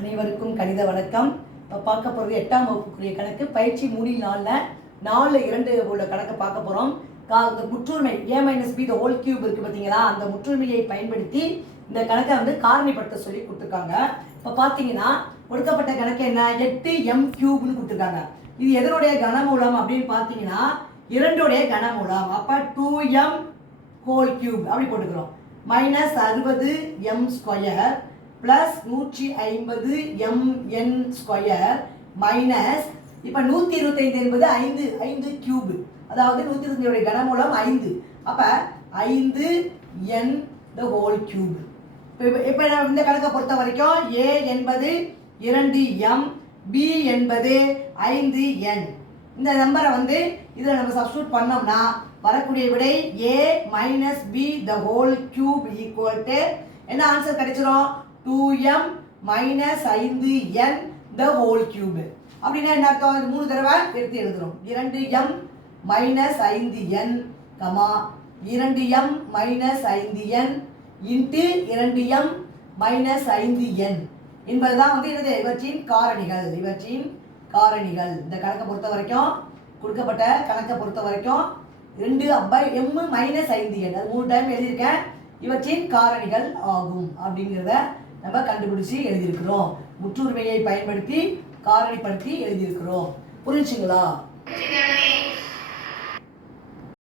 அனைவருக்கும் கணித வணக்கம். இப்போ பார்க்க போகிறது 8ஆம் வகுப்புக்குரிய கணக்கு பயிற்சி 3 4 2 உள்ள கணக்கு பார்க்க போகிறோம். இந்த முற்றுரிமை a-b the whole cube இருக்குது பார்த்தீங்களா, அந்த முற்றுரிமையை பயன்படுத்தி இந்த கணக்கை காரணிப்படுத்த சொல்லி கொடுத்துருக்காங்க. இப்போ பார்த்தீங்கன்னா கொடுக்கப்பட்ட கணக்கு என்ன, 8m கியூப்னு கொடுத்துருக்காங்க. இது எதனுடைய கனமூலம் அப்படின்னு பார்த்தீங்கன்னா 2உடைய கனமூலம். அப்போ 2m ஹோல் கியூப் அப்படி போட்டுக்கிறோம். -60m square plus 150 mn square minus இப்போ 125 என்பது 5 கியூப், அதாவது 125 கனமூலம் 5. அப்போ 5n the whole cube. இப்போ இந்த கணக்கை பொறுத்த வரைக்கும் a என்பது 2m, b என்பது 5n. இந்த நம்பரை இதில் நம்ம சப்ஸ்டியூட் பண்ணோம்னா வரக்கூடிய விடை a minus b the whole cube equal to என்ன ஆன்சர் கிடைச்சிரும், 2m minus 5n the whole cube. அப்படின்னா என்ன அர்த்தம், இது 3 தடவை எடுத்து எழுதுறோம். 2m minus 5n, 2m minus 5n into 2m minus 5n என்பதுதான் இவற்றின் காரணிகள். இந்த கணக்கை பொறுத்த வரைக்கும், கொடுக்கப்பட்ட கணக்கை பொறுத்த வரைக்கும் 2m மைனஸ் 5n, அது 3 டைம் எழுதியிருக்கேன். இவற்றின் காரணிகள் ஆகும் அப்படிங்கிறத நம்ம கண்டுபிடிச்சி எழுதியிருக்கிறோம். முற்றுரிமையை பயன்படுத்தி காரணிப்படுத்தி எழுதியிருக்கிறோம். புரிஞ்சுங்களா?